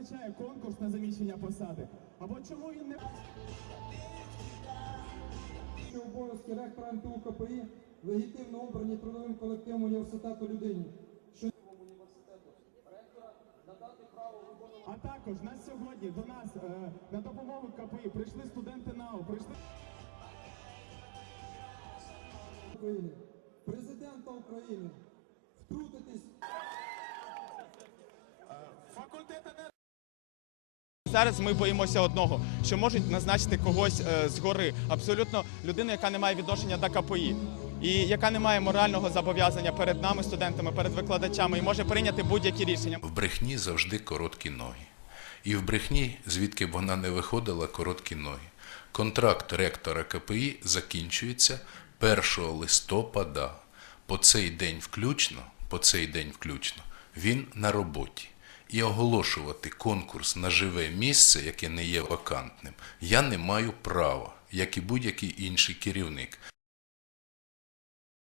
призначає конкурс на заміщення посади? Або чому він не що обов'язки ректора МТУ КПІ легітимно обрані трудовим колективом університету людині. Що а також на сьогодні до нас е, на допомогу КПІ прийшли студенти НАУ, прийшли України, президента України, втрутитись Зараз ми боїмося одного, що можуть назначити когось е, згори, абсолютно людину, яка не має відношення до КПІ. І яка не має морального зобов'язання перед нами, студентами, перед викладачами, і може прийняти будь-які рішення. В брехні завжди короткі ноги. І в брехні, звідки б вона не виходила, короткі ноги. Контракт ректора КПІ закінчується 1 листопада. По цей день включно, по цей день включно, він на роботі. І оголошувати конкурс на живе місце, яке не є вакантним, я не маю права, як і будь-який інший керівник.